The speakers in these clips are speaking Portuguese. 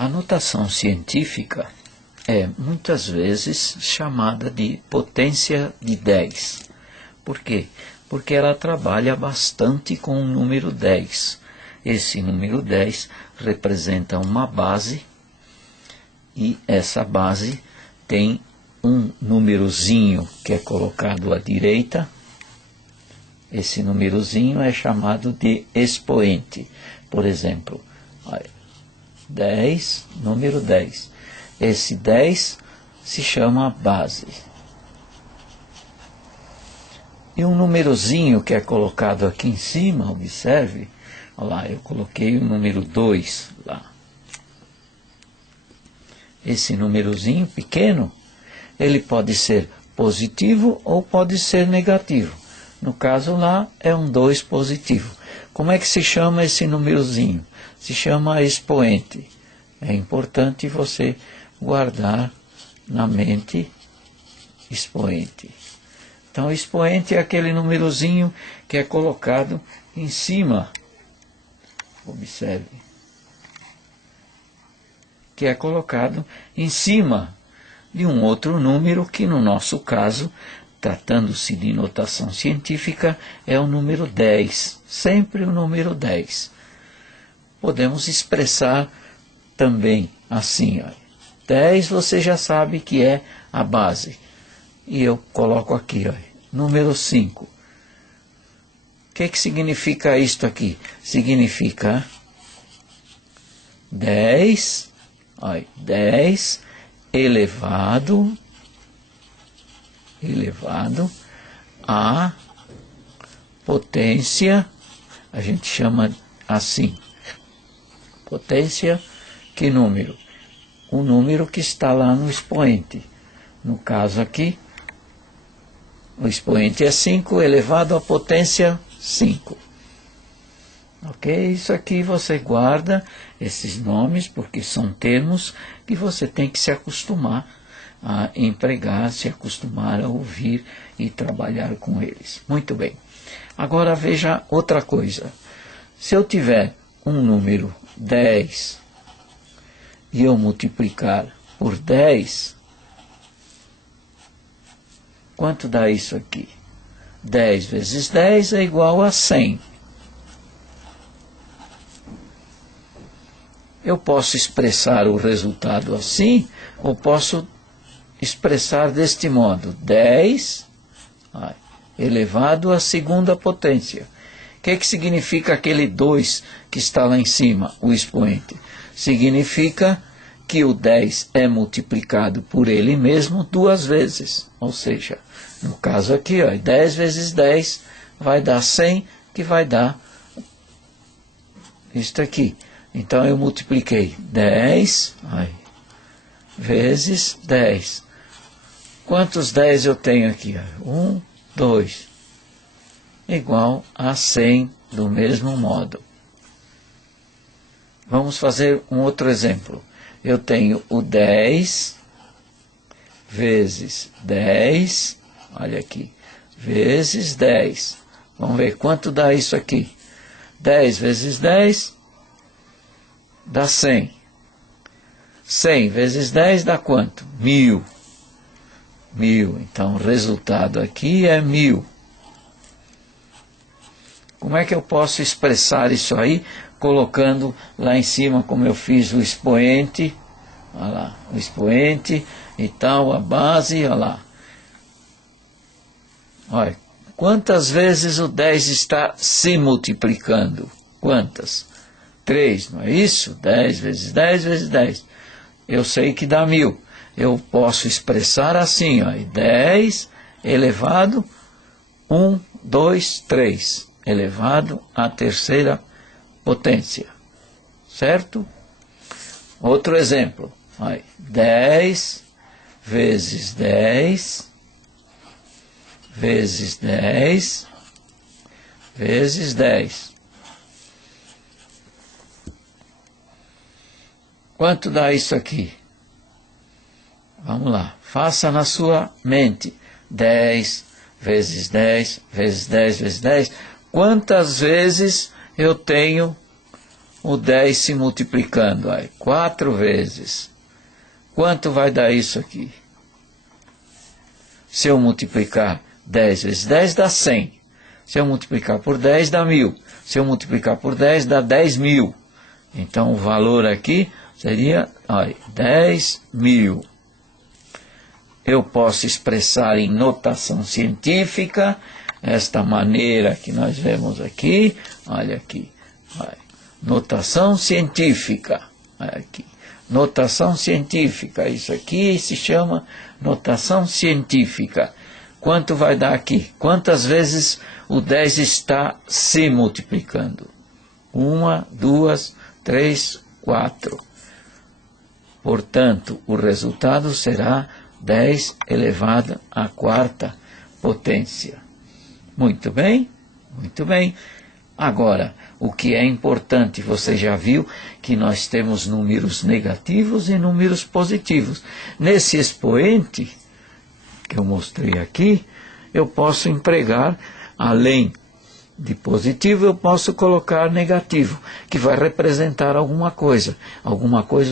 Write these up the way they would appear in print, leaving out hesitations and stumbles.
A notação científica é muitas vezes chamada de potência de 10. Por quê? Porque ela trabalha bastante com o número 10. Esse número 10 representa uma base e essa base tem um númerozinho que é colocado à direita. Esse númerozinho é chamado de expoente. Por exemplo, 10, número 10. Esse 10 se chama base. E um númerozinho que é colocado aqui em cima, observe, olha lá, eu coloquei o número 2 lá. Esse númerozinho pequeno, ele pode ser positivo ou pode ser negativo. No caso lá é um 2 positivo. Como é que se chama esse númerozinho? Se chama expoente. É importante você guardar na mente expoente. Então, expoente é aquele númerozinho que é colocado em cima. Observe. Que é colocado em cima de um outro número que, no nosso caso, tratando-se de notação científica, é o número 10. Sempre o número 10. Podemos expressar também assim, 10 você já sabe que é a base. E eu coloco aqui, número 5. O que significa isto aqui? Significa 10, 10 elevado a potência, a gente chama assim, potência, que número? O número que está lá no expoente. No caso aqui, o expoente é 5 elevado à potência 5. Ok? Isso aqui você guarda esses nomes, porque são termos que você tem que se acostumar a empregar, se acostumar a ouvir e trabalhar com eles. Muito bem. Agora veja outra coisa. Se eu tiver um número 10 e eu multiplicar por 10, quanto dá isso aqui? 10 vezes 10 é igual a 100. Eu posso expressar o resultado assim, ou posso expressar deste modo: 10 elevado à segunda potência. O que significa aquele 2 que está lá em cima, o expoente? Significa que o 10 é multiplicado por ele mesmo 2 vezes. Ou seja, no caso aqui, 10 vezes 10 vai dar 100, que vai dar isto aqui. Então eu multipliquei 10 vezes 10. Quantos 10 eu tenho aqui? 1, 2. Igual a 100 do mesmo modo. Vamos fazer um outro exemplo. Eu tenho o 10 vezes 10, olha aqui, vezes 10. Vamos ver quanto dá isso aqui. 10 vezes 10 dá 100. 100 vezes 10 dá quanto? 1000. 1000. Então o resultado aqui é 1000. Como é que eu posso expressar isso aí? Colocando lá em cima, como eu fiz o expoente, olha lá, o expoente e tal, a base, olha lá. Olha, quantas vezes o 10 está se multiplicando? Quantas? 3, não é isso? 10 vezes 10 vezes 10. Eu sei que dá 1000. Eu posso expressar assim, 10 elevado 1, 2, 3, elevado à terceira potência, certo? Outro exemplo, 10 vezes 10 vezes 10 vezes 10. Quanto dá isso aqui? Vamos lá, faça na sua mente. 10 vezes 10 vezes 10 vezes 10. Quantas vezes eu tenho o 10 se multiplicando. Aí, 4 vezes. Quanto vai dar isso aqui? Se eu multiplicar 10 vezes 10 dá 100. Se eu multiplicar por 10 dá 1000. Se eu multiplicar por 10 dá 10.000. Então o valor aqui seria 10.000. Eu posso expressar em notação científica, esta maneira que nós vemos aqui. Olha aqui. Notação científica. Olha aqui. Notação científica. Isso aqui se chama notação científica. Quanto vai dar aqui? Quantas vezes o 10 está se multiplicando? 1, 2, 3, 4. Portanto, o resultado será 10 elevado à quarta potência. Muito bem? Muito bem. Agora, o que é importante, você já viu que nós temos números negativos e números positivos. Nesse expoente que eu mostrei aqui, eu posso empregar, além de positivo, eu posso colocar negativo, que vai representar alguma coisa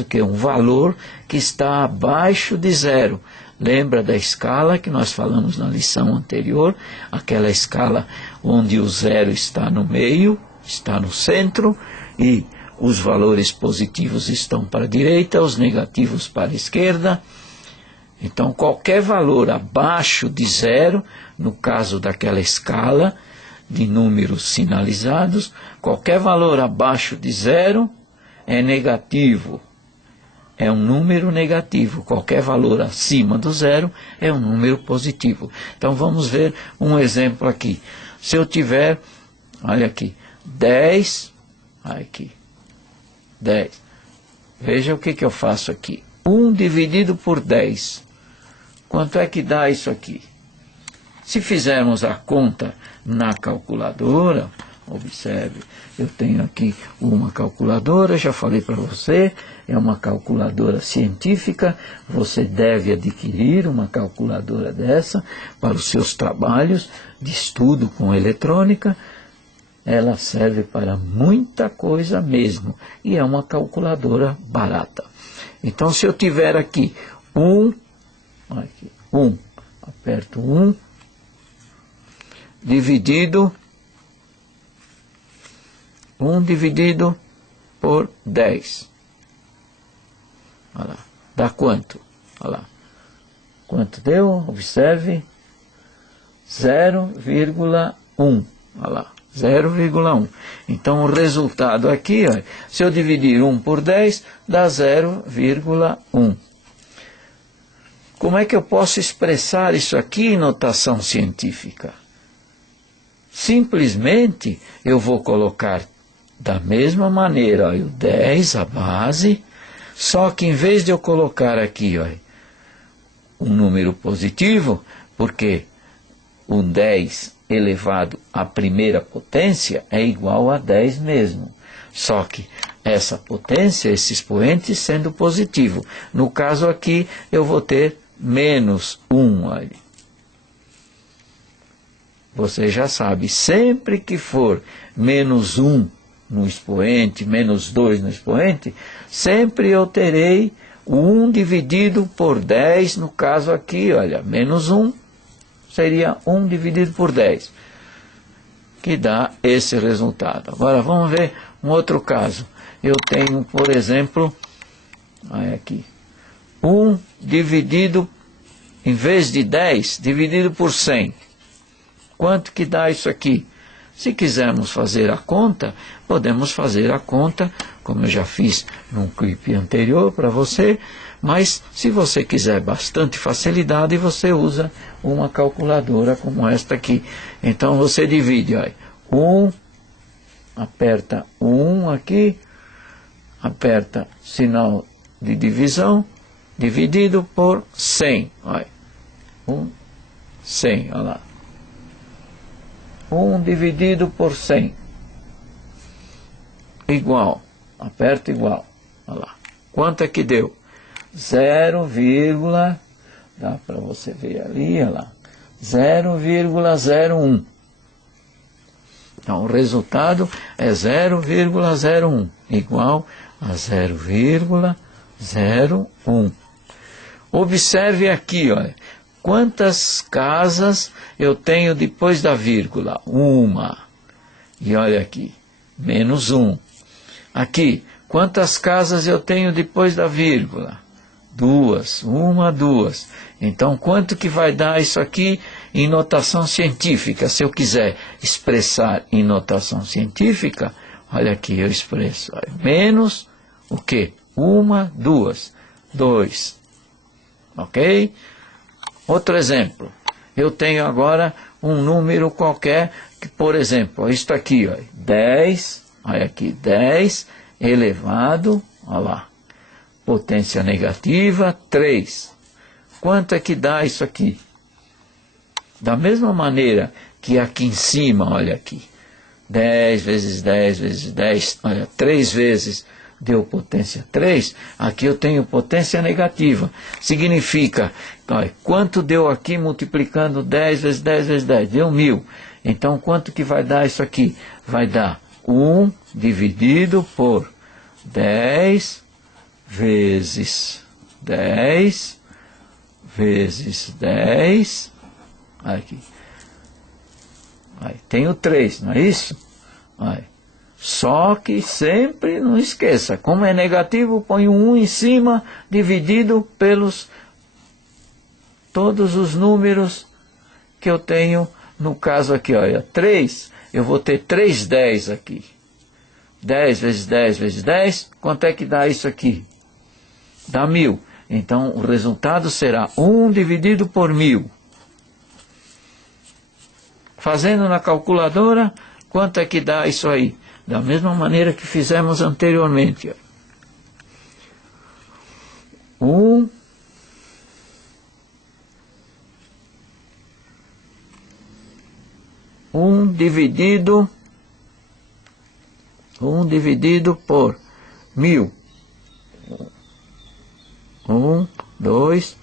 que é um valor que está abaixo de zero. Lembra da escala que nós falamos na lição anterior? Aquela escala onde o zero está no meio, está no centro, e os valores positivos estão para a direita, os negativos para a esquerda. Então, qualquer valor abaixo de zero, no caso daquela escala de números sinalizados, qualquer valor abaixo de zero é negativo, é um número negativo. Qualquer valor acima do zero é um número positivo. Então, vamos ver um exemplo aqui. Se eu tiver, olha aqui, 10, aqui, 10. Veja o que eu faço aqui. 1 dividido por 10. Quanto é que dá isso aqui? Se fizermos a conta na calculadora, observe, eu tenho aqui uma calculadora, já falei para você, é uma calculadora científica, você deve adquirir uma calculadora dessa para os seus trabalhos de estudo com eletrônica. Ela serve para muita coisa mesmo, e é uma calculadora barata. Então, se eu tiver aqui 1, aperto 1, dividido por 10. Olha lá, dá quanto? Olha lá. Quanto deu? Observe. 0,1. Olha lá, 0,1. Então, o resultado aqui, ó, se eu dividir 1 por 10, dá 0,1. Como é que eu posso expressar isso aqui em notação científica? Simplesmente eu vou colocar da mesma maneira, ó, o 10, a base, só que em vez de eu colocar aqui, ó, um número positivo, porque o 10 elevado à primeira potência é igual a 10 mesmo. Só que essa potência, esse expoente sendo positivo. No caso aqui, eu vou ter menos 1. Olha. Você já sabe, sempre que for menos 1 no expoente, menos 2 no expoente, sempre eu terei 1 dividido por 10, no caso aqui, olha, menos 1 seria 1 dividido por 10, que dá esse resultado. Agora vamos ver um outro caso. Eu tenho, por exemplo, olha aqui, 1 dividido, em vez de 10, dividido por 100. Quanto que dá isso aqui? Se quisermos fazer a conta, podemos fazer a conta, como eu já fiz num clipe anterior para você, mas se você quiser bastante facilidade, você usa uma calculadora como esta aqui. Então você divide, olha, 1, aperta 1 aqui, aperta sinal de divisão, dividido por 100, olha, 100, olha lá. 1 dividido por 100, igual, aperta igual, olha lá. Quanto é que deu? 0, dá para você ver ali, olha lá, 0,01. Então, o resultado é 0,01, igual a 0,01. Observe aqui, olha, quantas casas eu tenho depois da vírgula? Uma. E olha aqui, menos 1. Aqui, quantas casas eu tenho depois da vírgula? 2. Uma, 2. Então, quanto que vai dar isso aqui em notação científica? Se eu quiser expressar em notação científica, olha aqui, eu expresso. Olha, menos o quê? 1, 2. 2. Ok? Outro exemplo. Eu tenho agora um número qualquer, que, por exemplo, isto aqui, ó, 10, olha aqui, 10 elevado, olha lá, potência negativa, 3. Quanto é que dá isso aqui? Da mesma maneira que aqui em cima, olha aqui, 10 vezes 10 vezes 10, olha, 3 vezes deu potência 3, aqui eu tenho potência negativa. Significa, olha, quanto deu aqui multiplicando 10 vezes 10 vezes 10? Deu 1000. Então, quanto que vai dar isso aqui? Vai dar 1 dividido por 10 vezes 10 vezes 10. Aqui. Aí, tenho 3, não é isso? Aí. Só que sempre não esqueça, como é negativo, põe um 1 em cima, dividido pelos todos os números que eu tenho, no caso aqui, olha, 3, eu vou ter 3 10 aqui. 10 vezes 10 vezes 10, quanto é que dá isso aqui? Dá 1000. Então, o resultado será 1 dividido por 1000. Fazendo na calculadora, quanto é que dá isso aí? Da mesma maneira que fizemos anteriormente. 1 dividido 1 dividido por 1000. 1, 2,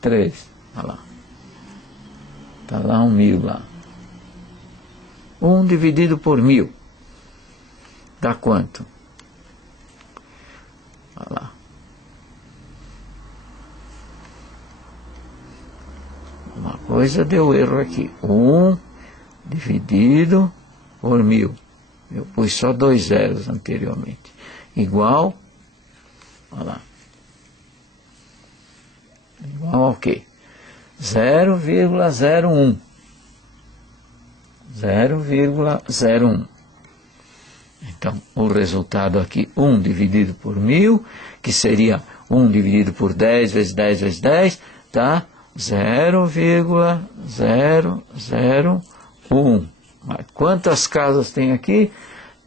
3. Olha lá. Está lá 1000 lá. 1 dividido por 1000. Dá quanto? Olha lá. Uma coisa deu erro aqui. 1 dividido por 1000. Eu pus só 2 zeros anteriormente. Igual. Olha lá. Igual ao quê? 0,01. 0,01. Então, o resultado aqui, 1 dividido por 1000, que seria 1 dividido por 10 vezes 10 vezes 10, dá 0,001. Quantas casas tem aqui?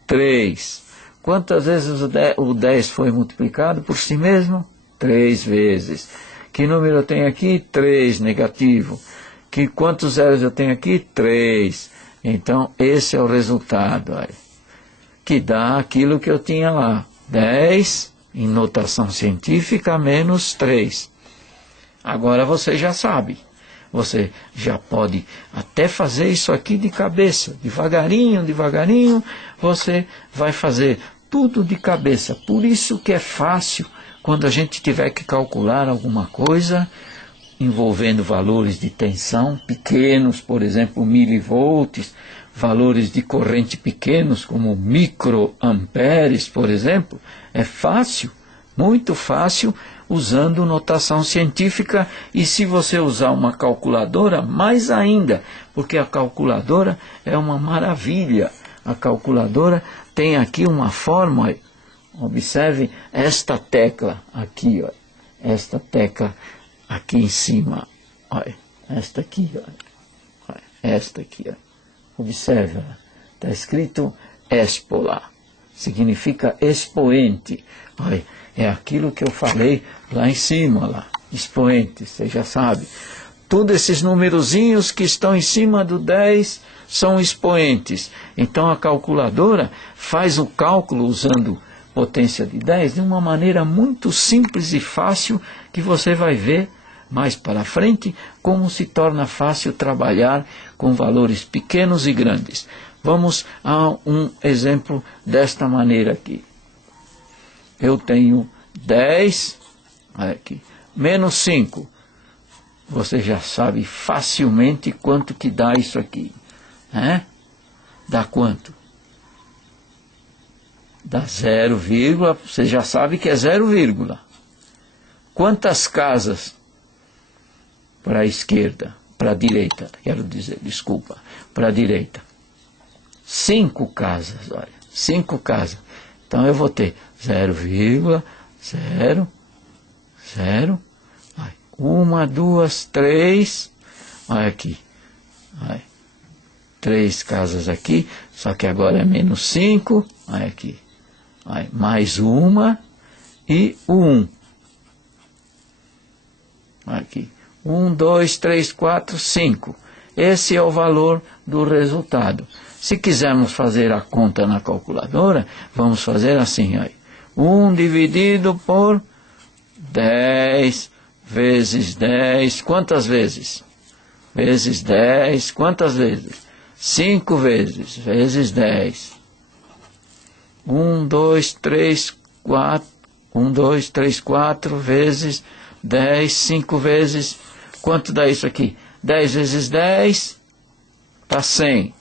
3. Quantas vezes o 10 foi multiplicado por si mesmo? 3 vezes. Que número eu tenho aqui? 3, negativo. Quantos zeros eu tenho aqui? 3. Então, esse é o resultado, olha, que dá aquilo que eu tinha lá. 10, em notação científica, menos 3. Agora você já sabe. Você já pode até fazer isso aqui de cabeça. Devagarinho, devagarinho, você vai fazer tudo de cabeça. Por isso que é fácil quando a gente tiver que calcular alguma coisa envolvendo valores de tensão pequenos, por exemplo, milivolts, valores de corrente pequenos, como microamperes, por exemplo, é fácil, muito fácil, usando notação científica, e se você usar uma calculadora, mais ainda, porque a calculadora é uma maravilha. A calculadora tem aqui uma fórmula. Observe esta tecla aqui, ó. Esta tecla aqui em cima, olha, esta aqui, olha, esta aqui, ó. Observe, está escrito expo lá, significa expoente, olha, é aquilo que eu falei lá em cima, lá, expoente, você já sabe. Todos esses numerozinhos que estão em cima do 10 são expoentes. Então a calculadora faz o cálculo usando potência de 10 de uma maneira muito simples e fácil, que você vai ver mais para frente como se torna fácil trabalhar com valores pequenos e grandes. Vamos a um exemplo desta maneira aqui. Eu tenho 10, olha aqui, menos 5. Você já sabe facilmente quanto que dá isso aqui, né? Dá quanto? Dá 0, você já sabe que é 0, quantas casas para a esquerda, para a direita, quero dizer, desculpa, para a direita? 5 casas, olha, 5 casas. Então eu vou ter 0, 0, 0, 1, 2, 3, olha aqui, olha, 3 casas aqui, só que agora é menos 5, olha aqui, olha, mais uma e o 1. Aqui, 1, 2, 3, 4, 5. Esse é o valor do resultado. Se quisermos fazer a conta na calculadora, vamos fazer assim, olha, 1 dividido por 10 vezes 10, quantas vezes? Vezes 10, quantas vezes? 5 vezes, vezes 10. 1, 2, 3, 4, 1, 2, 3, 4 vezes 10, 5 vezes, quanto dá isso aqui? 10 vezes 10, está 100.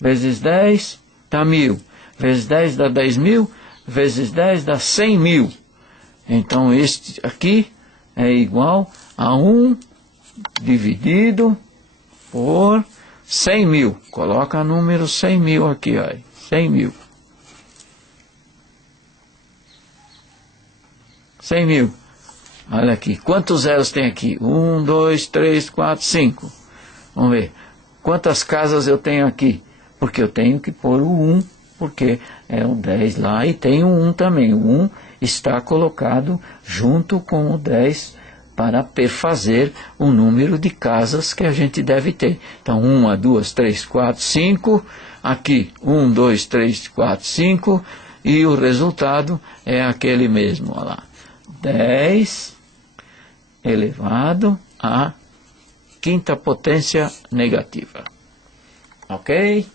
Vezes 10, está 1000. Vezes 10 dá 10.000, vezes 10 dá 100.000. Então este aqui é igual a 1 dividido por 100.000. Coloca o número 100.000 aqui, ó, 100.000. 100.000. Olha aqui, quantos zeros tem aqui? 1, 2, 3, 4, 5. Vamos ver. Quantas casas eu tenho aqui? Porque eu tenho que pôr o 1, porque é o 10 lá e tem o 1 também. O 1 está colocado junto com o 10 para perfazer o número de casas que a gente deve ter. Então, 1, 2, 3, 4, 5. Aqui, 1, 2, 3, 4, 5. E o resultado é aquele mesmo, olha lá. 10 elevado à quinta potência negativa. Ok?